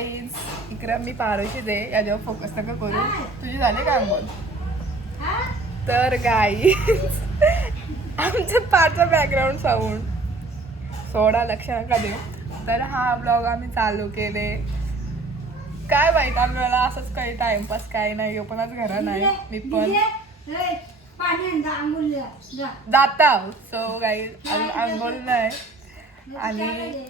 Guys इकडे मी पारोशी दे याच्यावर focus नका करू. तुझी झाले का अंघोळ? तर गाईज आमच्या पारचा बॅकग्राऊंड साऊंड सोडा लक्ष नका देऊ. तर हा ब्लॉग आम्ही चालू केले. काय माहित आम्हाला असंच काही टाइमपास काही नाही. पण आज घरा नाही मी पण जाता. सो गाईज अंघोळ नाही आणि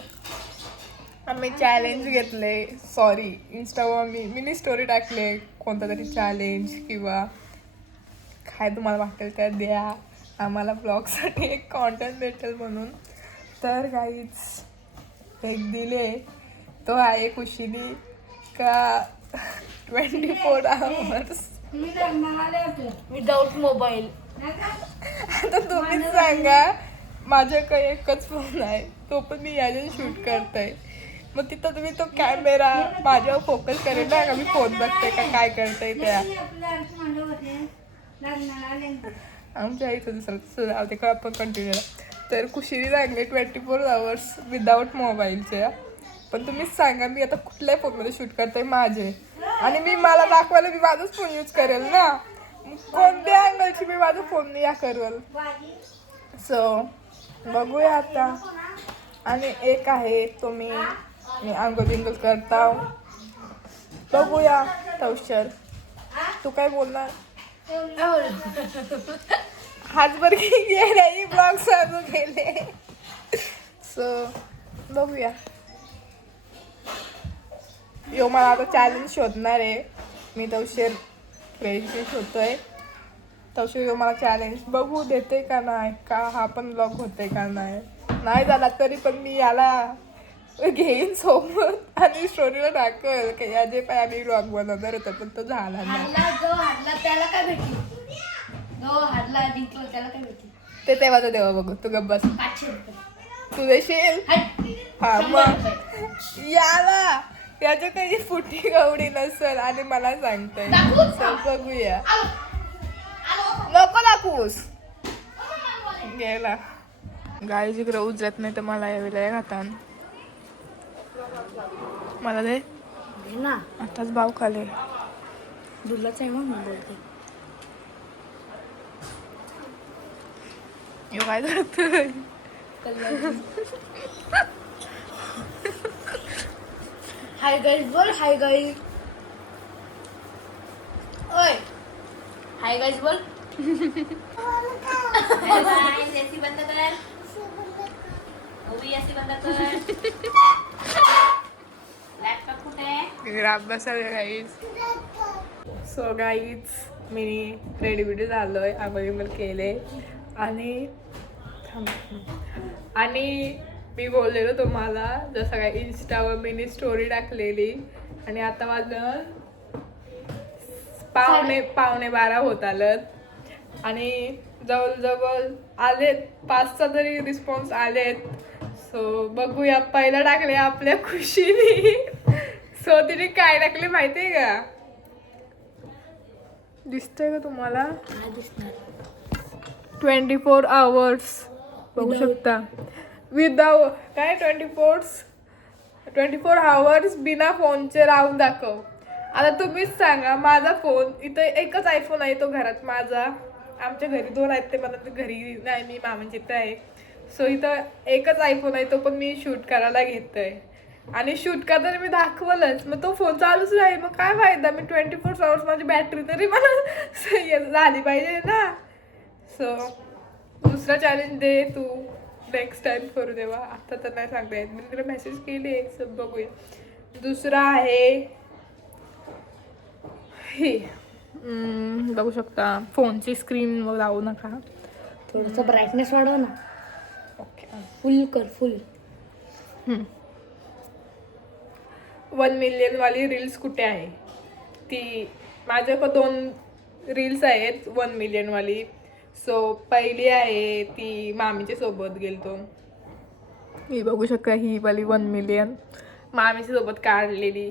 आम्ही चॅलेंज घेतले. सॉरी इंस्टावर मिनी स्टोरी टाकले कोणता तरी चॅलेंज किंवा काय तुम्हाला वाटेल तर द्या आम्हाला ब्लॉगसाठी एक कॉन्टेंट भेटेल म्हणून. तर गाईज एक दिले तो आहे खुशीनी का 24 hours विदाउट मोबाईल. आता तुम्हीच सांगा. माझ्याकडे एकच फोन आहे तो पण मी याने शूट करते. मग तिथं तुम्ही तो कॅमेरा माझ्यावर फोकस करेल ना का मी फोन बघते का काय करते त्या आमच्या आईचं दुसरं ते का आपण कंटिन्यू. तर खुशीने सांगले 24 hours विदाउट मोबाईलचे. पण तुम्हीच सांगा मी आता कुठल्याही फोनमध्ये शूट करते माझे आणि मी मला दाखवायला मी माझाच फोन यूज करेल ना. कोणत्या अँगलची मी माझा फोन या करेल. सो बघूया आता. आणि एक आहे तो मी अंगोल बिंगोल करता बघूया. तवशर तू काय बोलणार? हातभर गेले ब्लॉग चालू केले. सो बघूया. यो मला आता चॅलेंज शोधणार आहे. मी तवशेर फ्रेश होतोय. तवशेर यो मला चॅलेंज बघू देते का नाही का हा पण ब्लॉग होते का नाही झाला तरी पण मी याला घेईन सोबत आणि स्टोरीला टाकेल की या जे पण आम्ही ब्लॉग बनवणार होता पण तो झाला नाही. जो हारला त्याला काय भेटली? जो हारला जिंकलो त्याला काय भेटली? ते तेव्हाच देवा बघू. तू गप्प बस. 500 रुपये. तू देशील? हा 100 मग रुपये. याला याच्या काही फुटी गवडी नसेल आणि मला सांगताय. बघूया. नको दाखवूस गेला. गाई जिकडे उजरत नाही तर मला यावेळेला घातान मला दे ना आताच भाव खाले. दुलाच आहे मग बोलते. यो काय करतोय? हाय गाईज बोल. Hi guys. ओय हाय गाईज बोल. Hi guys. एसी बंद कर. ओवी एसी बंद कर. लॅपटॉप कुठे? अभ्यास गाईज. सो गाईज मी रेडी झालोय. आंघोळ केले आणि मी बोललेलो तुम्हाला जसं काय इंस्टावर मी स्टोरी टाकलेली आणि आता माझं पावणे 12 होत आलं आणि जवळ आलेत 5चा तरी रिस्पॉन्स आलेत. सो बघूया. पहिला टाकले आपल्या खुशीने. सो तिने काय टाकले माहितीये का? दिसतंय का तुम्हाला? 24 hours बघू शकता. विदाउट काय 24 hours बिना फोनचे राहून दाखव. आता तुम्हीच सांगा. माझा फोन इथं एकच आयफोन आहे तो घरात माझा. आमच्या घरी 2 आहेत ते मला घरी नाही मी मामांच्या इथं आहे. सो इथं एकच आयफोन आहे तो पण मी शूट करायला घेतोय आणि शूट करताना मी दाखवलंच. मग तो फोन चालूच राहील मग काय फायदा. मी 24 hours माझी बॅटरी तरी मला झाली पाहिजे ना. सो दुसरा चॅलेंज दे तू नेक्स्ट टाइम करू देवा. आता तर नाही सांगता येत. मी तिला मेसेज केले. सब बघूया. दुसरा आहे हे बघू शकता. फोनची स्क्रीन लावू नका. थोडंसं ब्राईटनेस वाढव ना. ओके फुल कर. फुल. 1 million वाली रील्स कुठे आहे? ती माझ्याकडे 2 रील्स आहेत 1 million वाली. सो पहिली आहे ती मामीच्या सोबत गेलतो. ही बघू शकता ही वाली 1 million मामीच्या सोबत काढलेली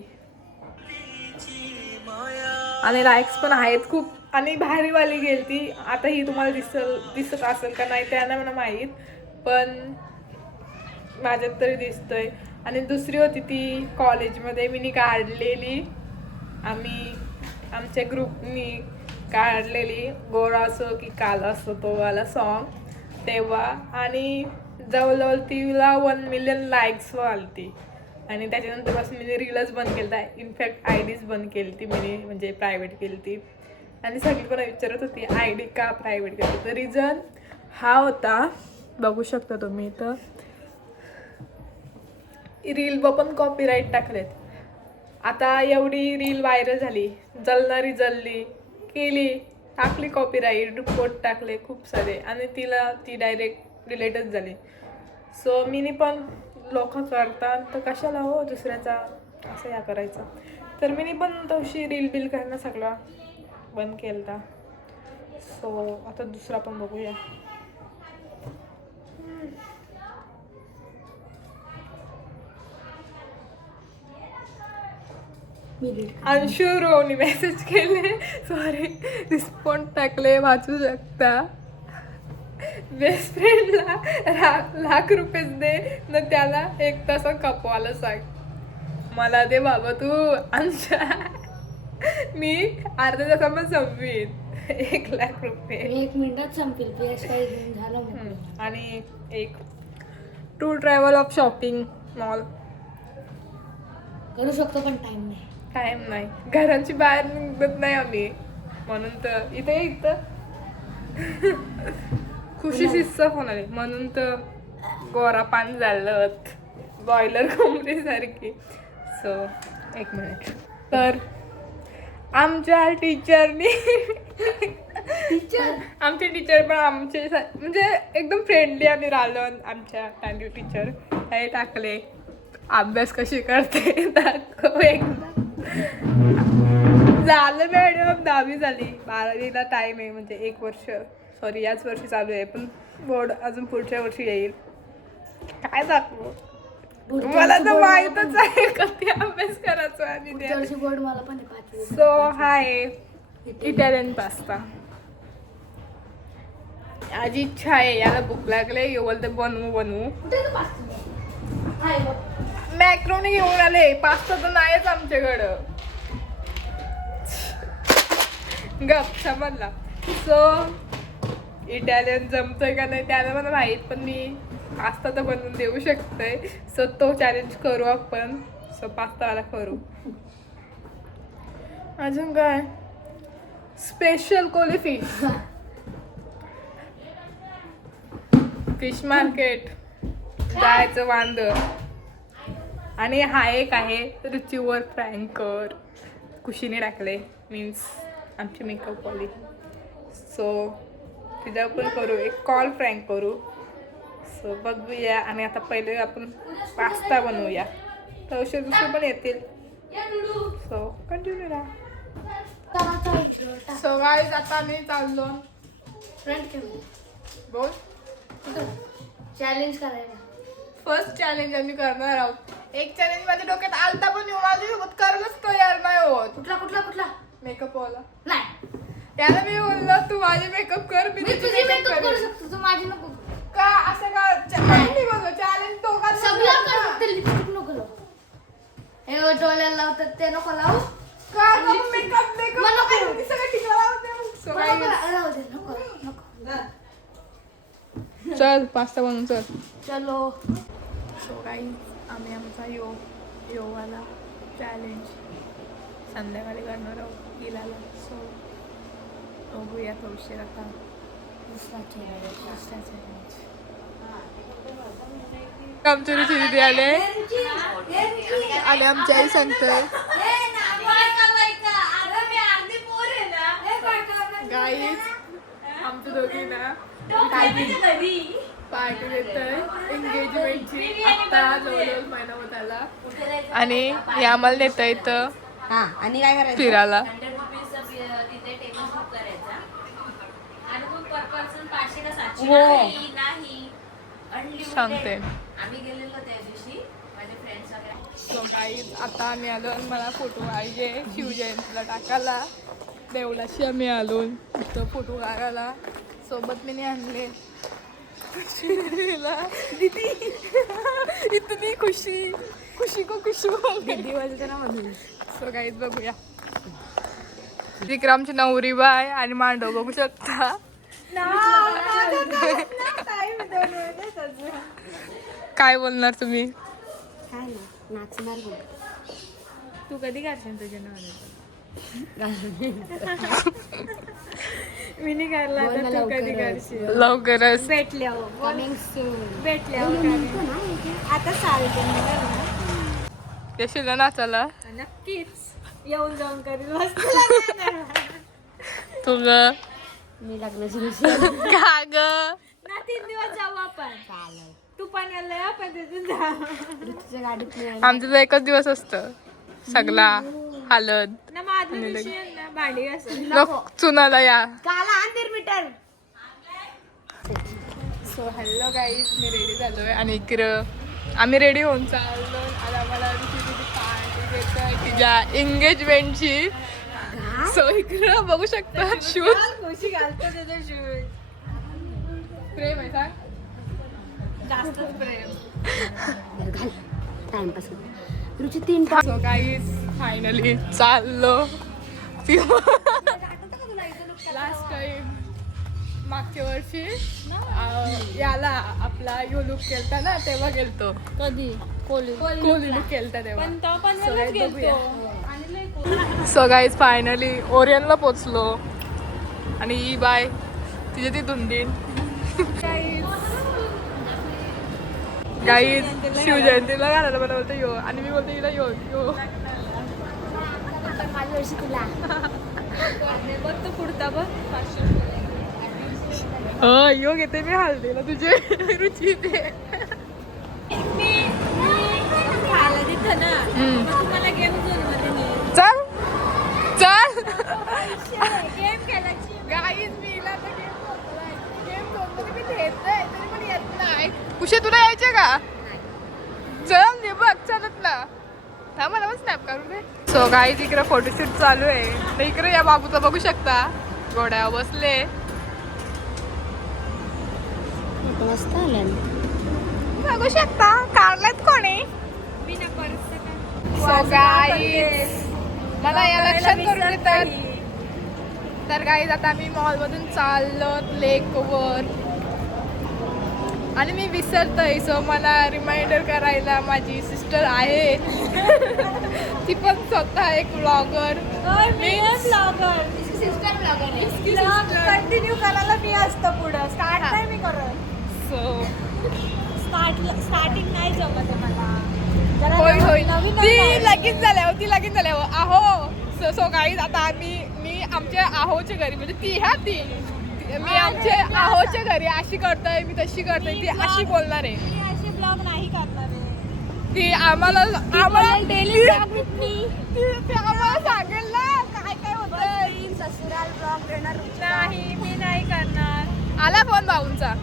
आणि लाईक्स पण आहेत खूप आणि भारीवाली गेलती. आता ही तुम्हाला दिसत असेल का नाही त्यांना मला माहीत पण माझ्यात तरी दिसतंय. आणि दुसरी होती ती कॉलेजमध्ये मी काढलेली, आम्ही आमच्या ग्रुपनी काढलेली, गोरा असो की काला असो तो वाला सॉन्ग तेव्हा. आणि जवळजवळ तिला 1 मिलियन लाईक्स आलती. आणि त्याच्यानंतरपासून मी रीलच बंद केली आहे. इनफॅक्ट आय डीच बंद केली ती मी, म्हणजे प्रायव्हेट केली ती. आणि सगळी पण विचारत होती आय डी का प्रायव्हेट केली. तर रिझन हा होता, बघू शकता तुम्ही इथं, रीलवर पण कॉपीराईट टाकलेत. आता एवढी रील व्हायरल झाली, जलणारी जलली, केली, टाकली कॉपीराईट, रिपोर्ट टाकले खूप सारे, आणि तिला ती डायरेक्ट रिलेटच झाली. सो मीनी पण लोक करतात तर कशाला हो दुसऱ्याचा असं या करायचं. तर मीनी पण तशी रील बिल करणं सगळं बंद केलं. सो आता दुसरा पण बघूया. अंशू रोनी मेसेज केले, सॉरी रिस्पॉन्ड टाकले, वाचू शकता. बेस्ट फ्रेंडला लाख रुपये दे न त्याला 1 तास कपवायला सांग. मला दे बाबा तू अंशा, मी अर्ध्या तासामध्ये संपवीन 1 लाख रुपये. 1 मिनिटात संपेल. PS5 झालं मग. आणि एक to travel of shopping mall. करू शकतो पण टाइम नाही. टाइम नाही, घरांची बाहेर निघत नाही आम्ही, म्हणून तर इथं खुशी शिस्त फोन आली म्हणून तर गोरा पान झालं, बॉयलर कोंबडी सारखी. So 1 minute. तर आमच्या टीचरनी आमचे टीचर पण आमचे म्हणजे एकदम फ्रेंडली आणि राहिलो. आमच्या टांडी टीचर हे टाकले, अभ्यास कशी करते दाखव एकदा. झालं मॅडम, 10वी झाली, 12वीला टाइम आहे, म्हणजे 1 वर्ष, सॉरी याच वर्षी चालू आहे, पण बोर्ड अजून पुढच्या वर्षी येईल. काय दाखवू, मला तर माहीतच आहे कधी अभ्यास करायचा. आणि बोर्ड मला पण आहे 5वी. सो हाय इटालियन पास्ता. आज इच्छा आहे, याला भूक लागले, बोलते बनवू. मॅक्रोनी घेऊन आले, पास्ता तर नाहीच आमच्याकडं. गप समजला. सो इटालियन जमतोय का नाही त्याला मला माहीत, पण मी पास्ता तर बनवून देऊ शकते. सो तो चॅलेंज करू आपण. सो पास्तावाला करू. अजून काय स्पेशल कोली फिश मार्केट जायचं वांद. आणि हा एक आहे रुचीवर फ्रँकर, खुशीने टाकले, मीन्स आमची मेकअप वाली. सो तिच्यावर पण करू, एक कॉल फ्रँक करू. सो बघूया. आणि आता पहिले आपण पास्ता बनवूया, तर दुसरे पण येतील. सो कंटिन्यू राहा. सो गाईज आता आम्ही चाललो. बोल. चॅलेंज करायला. फर्स्ट चॅलेंज आम्ही करणार आहोत. एक चॅलेंज माझ्या डोक्यात आलता, पण माझ्यासोबत करायलाच तयार नाही होत. कुठला मेकअप वाला नाही. त्याला मी बोललो तू माझे मेकअप कर, मी तुझे तुझी मेकअप मेकअप करू करेन. शकतो, तू माझी नको. का असं का मी बोललो चॅलेंज तो का सगळं कर, फक्त लिपस्टिक नको लावू. हे डोळ्याला लावतात ते नको लावू. का मेकअप मला नको. सगळं ठिकाण लावते. सो राहू दे, नको. चल पास्ता बनवून चल. चलो. सो गाईज आम्ही आमचा योगाला चॅलेंज संध्याकाळी करणार आहोत गिलाला. सो बघूया तो उशीर आता. दुसरा चॅलेंज. आमच्या रुची दिदी आले आमची आई सांगतोय गाईज आमच्या दोघींना पार्टी देतोय एंगेजमेंटची. आत्ता जवळजवळ महिना होत आला. आणि हे आम्हाला नेता इथं आणि काय करायचं फिरायला. 100 रुपीजचा तिथे टेबल बुक करायचा आणि मग पर पर्सन 500 का 700 नाही अनलिमिटेड. सांगते आम्ही गेलेलो त्या दिवशी माझे फ्रेंड्स वगैरे. सो गाईज आता आम्ही आलो आणि मला फोटो पाहिजे शिवजयंतीला टाकायला. देवलाशी आम्ही आलो इथं फोटो काढायला. सोबत मी आणले दीदी इतनी खुशी खुशी को खुशी दीदी बोलते ना म्हणून. सो गाईज बघूया विक्रमची नवरी बाय आणि मांडव बघू शकता. काय बोलणार तुम्ही? काय ना नाचणार बघ. तू कधी काढशील तुझ्या नावाने? मी नाही काढला बोल ना तर तू कधी लवकरच. काढशील? लवकरच भेटल्यावर कमिंग सून. भेटल्यावर काढेन. आता चालते मी कर ना. येशील ना नाचायला? नक्कीच येऊन जाऊन करील मस्त. तुझं मी लग्नाची खुशी. का ग? ना 3 दिवस जाऊ आपण. चालेल. तू पाण्याला या पण तिथून जा. ऋतूच्या गाडीत नाही. आमचं तर एकच दिवस असतं सगळा हलद. ना मग आदल्या दिवशी ये ना भांडी घासून. मग चुनाला या. काला अंधेर मीटर. सो हॅलो गाईज मी रेडी झालोय आणि इकडं आम्ही रेडी होऊन चाललो. आज आम्हाला पार्टी देतोय तिच्या एंगेजमेंटची. सो इकडं बघू शकता शूज. खुशी घालतो त्याच्या शूज. प्रेम आहे सांग. जास्तच प्रेम. घाल टाइमपास. रुची 3 सो गाईज फायनली चाललो. लास्ट टाइम मागच्या वर्षी याला आपला यो लुक केलता ना तेव्हा गेलतो. कधी कोली लुक केलता तेव्हा. पण तो पण So मलाच guys, बघूया. गेलतो. सो गाईज फायनली ओरियनला पोचलो आणि ही बाय तिचे ती धुंदीन. गाईज शिवजयंतीला घालायला मला बोलतो यो आणि मी बोलते हिला यो यो. माझ्या वर्षी तुला. बघ तू पुढता बघ. यो घेते मी हळदीला तुझे रुची ते. खायला तिथं ना मग तुम्हाला गेम झोन मध्ये नेईल. चल चल गेम खेळायची. गाईज मी हिला आता गेम झोनमध्ये मी घेतलंय तरी पण येत नाही. कुशे तुला यायचे का? चल दे बघ चालत ना. थांबा ना स्नॅप करून दे. सो गाईज इकडे फोटोशूट चालू आहे. तर इकडे या बाबूचा बघू शकता घोड्यावर बसले. मस्त आलं. बघू शकता काढलात कोणी. बिना परत सो गाईज मला या लक्षात करून देतात. तर गाईज आता मी मॉलमधून चाललो लेकवर आणि मी विसरतोय. सो मला रिमाइंडर करायला माझी सिस्टर आहे. ती पण स्वतः एक ब्लॉगर. सिस्टर ब्लॉगर कंटिन्यू करायला मी असतं पुढं. स्टार्ट नाही मी करत. सो स्टार्टिंग नाही जमत आहे मला. जरा होय होय नवीन ती लगीन झाल्यावर आहो. सो गाईज आता मी आमच्या आहोच्या घरी म्हणजे ती मी आमच्या आहोच्या घरी अशी करतोय मी तशी करतोय ती अशी बोलणार आहे. मी असे ब्लॉग नाही करणार आहे. ती आम्हाला डेली ब्लॉग ती आम्हाला सांगेल ना काय काय होतं. ससुराल ब्लॉग देणार. नाही मी नाही करणार. आला फोन भाऊंचा.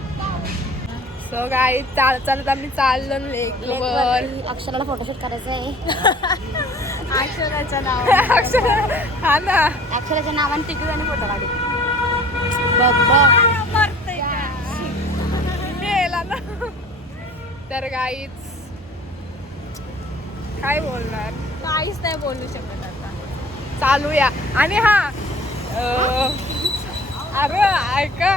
सो गाईज चालत आम्ही चाललो लेकवर. अक्षराला फोटोशूट करायचं आहे. अक्षराचं नाव. हा ना अक्षराच्या नावाने तिकीट आणि फोटो काढू. बघ मरतंय मेला ना. तर गाईज काय बोलणार. काहीच नाही बोलू शकत आता. चालूया आणि हा अरे ऐका.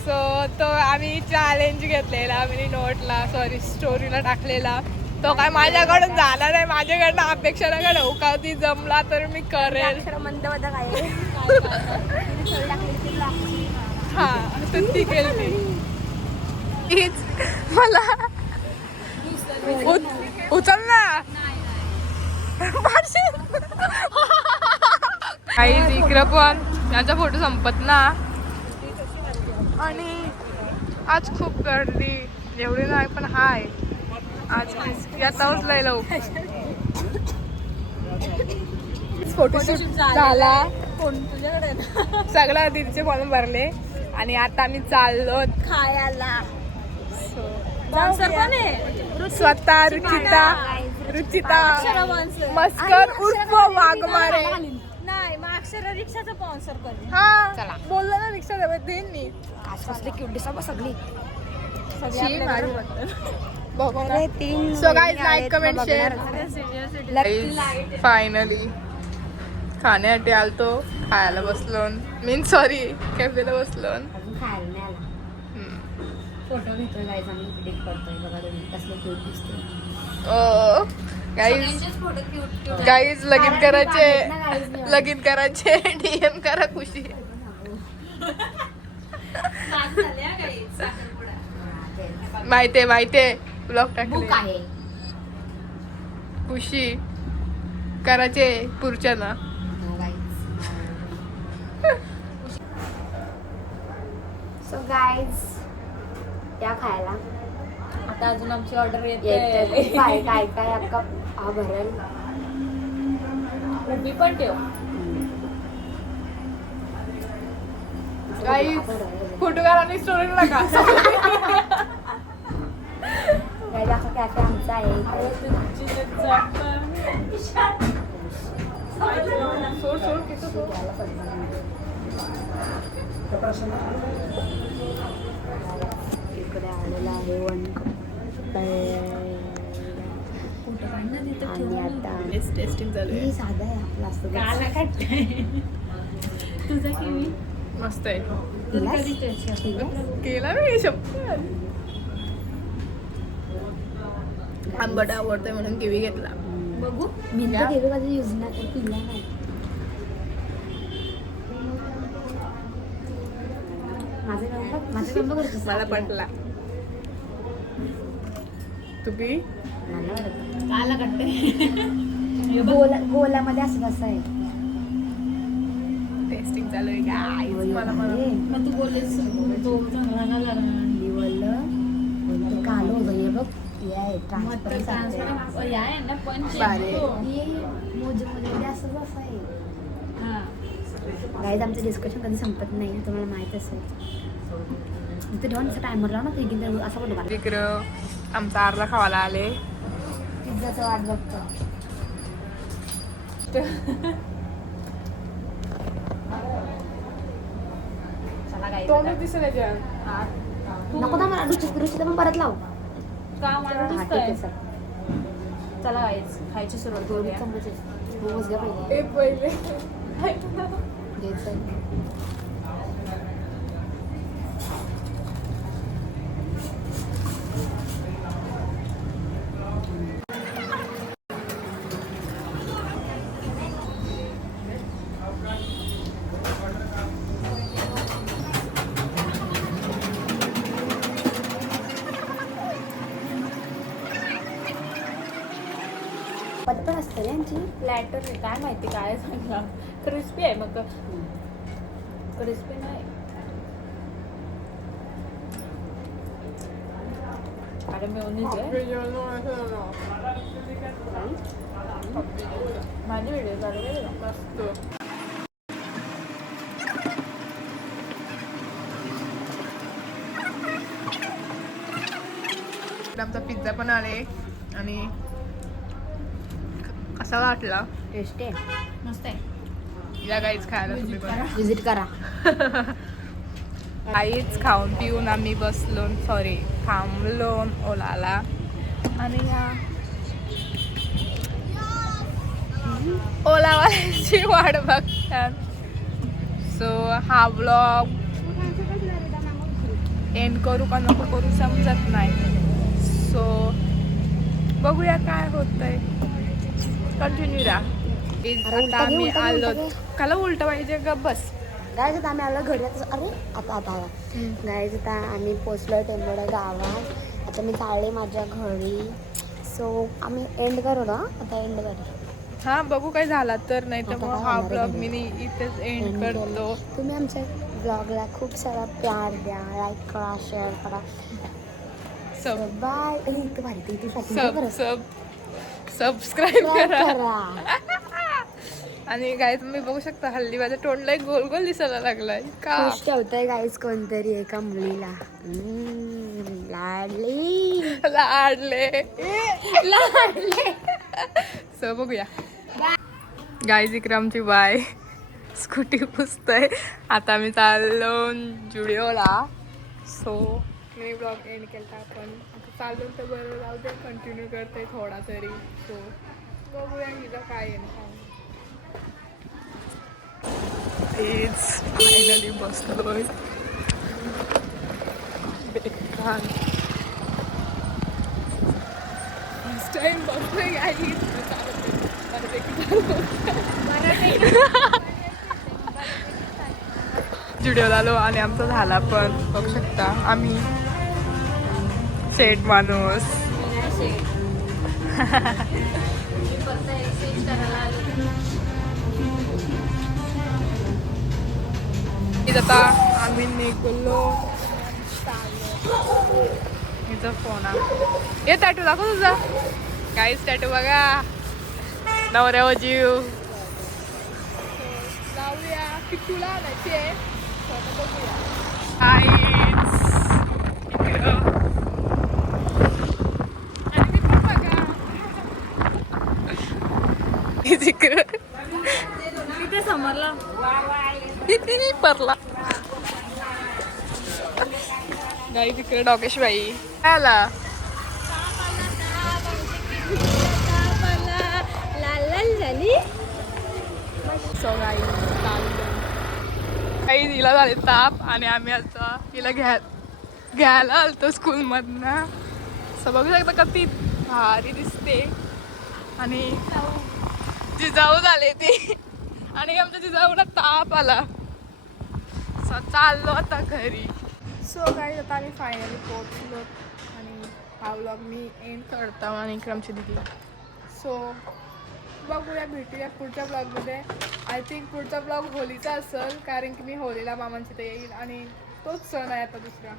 सो तो आम्ही चॅलेंज घेतलेला आम्ही नोटला स्टोरीला टाकलेला. तो काय माझ्याकडून झाला नाही. माझ्याकडनं अपेक्षा नका ठेवू का ती जमला तर मी करेल. अक्षर मंद आहे. हा तर ती केली हीच मला उचल ना. काही इकडं पण याचा फोटो संपत ना. आणि आज खूप गर्दी एवढी नाही पण हाय आज याचाच लय लवकर. फोटोशूट झाला. कोण तुझ्याकडे सगळं दीदीचे फॉर्म भरले आणि आता आम्ही चाललो खायला. स्पॉन्सर कोण आहे? स्वतः रुचिता मस्कर उर्फ वाघमारे. नाही मग अक्षर रिक्षाचा स्पॉन्सर करेल. हा बोललो ना रिक्षा देईन मी. क्यूट दिसा बघ सगळी. शी, माझी बघू ना. So guys like comment share. Finally खाण्यासाठी आलतो, खायला बसलो मीन सॉरी कॅफेला बसलो. अजून खायला नाही आला. फोटो घेतोय गाईज आम्ही एडिट करतोय बघा तुम्ही कसले क्यूट दिसते. गाईज सगळ्यांचेच photo cute cute. गाईज लगीन करायचे, ना guys मी. लगीन करायचे DM करा खुशी. माझं झाले हा काही साखरपुडा. माहितीये ब्लॉग बुक टाकले. आहे. खुशी करायचे पुढच्या ना. सो गाईज या खायला आता अजून आमची ऑर्डर येते. काय काय काय अक्का हा भरेल. उभी पण ठेव. गाईज फोटोग्राफांनी स्टोरी नका. गाईज अख्खा कॅफे आमचा आहे. सोड किती सोड. इकडे आलेला आहे वन आणि आता टेस्टिंग चालू आहे. हे साधा आहे आपला असतो. तुझं किवी मस्त आहे. केलास? केला मी शपथ. आंबट आवडतंय म्हणून किवी घेतला. बघू. मी तर केलं कधी यूज नाही पिला नाही. माझं काम करतो मला पटला. तुम्ही काला कट्टे. गोलामध्ये असं कसं आहे. टेस्टिंग चालू आहे गाईज. मला मग तू बोललेस तो चांगला ना झाला. कालो होतं हे बघ. हे आहे ट्रान्सफर या आहे ना पंच भारी. मोजमध्ये असं कसं आहे. गाईज आमचं डिस्कशन कधी संपत नाही तुम्हाला माहित असेल. इथे ठेवून असं टायमर लाव ना ते की असं बोलतो. तिकडं आमचा अर्धा खावाला आले. पिझ्झाचं वाट बघतो. तोंड दिसेल याच्यात. नको ना मला रुचिता पण परत लाव. काम हा, ठीक आहे सर. चला गाईज खायची सुरुवात करूया. चम्मच आहे. मोमोज घ्या पहिले. ए पहिले घ्यायचं. पण असतं रे यांची. प्लॅटर काय माहिती काय सांगला. क्रिस्पी आहे मग. क्रिस्पी नाही. अरे मेयोनीज आहे. माझी व्हिडिओ चालू आहे. मस्त. आमचा पिझ्झा पण आले आणि कसा वाटला? टेस्टी आहे. मस्त आहे. या गाईच खायला तुम्ही पण. विजिट करा. काहीच खाऊन पिऊन आम्ही बसलो थांबलो ओलाला आणि ह्या ओलावाल्याची वाट बघतात. सो हा ब्लॉग एंड करू का नको करू समजत नाही. सो बघूया काय होतंय. कंटिन्यू राहा. आता आम्ही आलो. काला उलट पाहिजे ग बस. गायज आता आम्ही आलो घरी. अरे आता गायज आता आम्ही पोचलो टेंबोडा गावात. आता मी चालले माझ्या घरी. सो आम्ही एंड करू ना आता. एंड करू. हा बघू काय झाला तर. नाही तर आता मग काय हा होणार आहे ब्लॉग घरी? मी इथेच एंड End करतो. केलं. तुम्ही आमच्या ब्लॉगला खूप सारा प्यार द्या. लाईक करा, शेअर करा. सब बाय. इतकं भारी ते सबस्क्राईब करा. करा. आणि काय तुम्ही बघू शकता हल्ली माझ्या तोंडला एक गोल गोल दिसायला लागलाय का. खुश ठेवतंय गाईज कोणतरी एका मुलीला. लाडली लाडले. सो बघूया गाईज. इकडे आमची बाय स्कूटी पुसतय. आता आम्ही चाललो जुडिओला. सो मी ब्लॉग एंड केला आपण आता चालून तर बरं जाऊ दे कंटिन्यू करते थोडा तरी सो बघूया हिला काय आहे ना तेच फायनली बसलोय बेकार फर्स्ट टाइम बसलोय आई जुडिओला आलो आणि आमचा झाला पण बघू शकता आम्ही सेट माणूस आता आम्ही निघलो हिचा फोन ये टॅटू दाखव तुझा काहीच टॅटू बघा नवऱ्यावर जीव जाऊया किट्टूला आणायचे आणि मी पण बघा तिथे समोरला किती परला गाई तिकडे डॉकेशबाई काय आला झाली सो गाई काही तिला झाले ताप आणि आम्ही आता तिला घ्यायला आलतो स्कूलमधनं असं बघू शकता किती भारी दिसते आणि जिजाऊ झाले ती आणि आमच्या जिजाऊला ताप आला चाललो आता घरी सो काही आता आम्ही फायनली पोहोचलो आणि हा व्लॉग मी एंड करता आणि इकडे आमची दिदी सो बघूया भेटूया पुढच्या ब्लॉगमध्ये आय थिंक पुढचा ब्लॉग होलीचा असेल कारण की मी होलीला मामांची ते येईल आणि तोच सण आहे आता दुसरा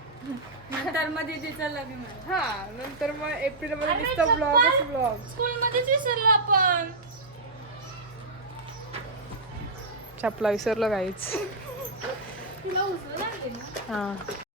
नंतर मध्ये तिचं लग्न हां नंतर मग एप्रिलमध्ये नुसतं ब्लॉगच ब्लॉग स्कूलमध्येच विसरलो आपण चपला विसरलो काहीच तुला उचलू लागेल ना हां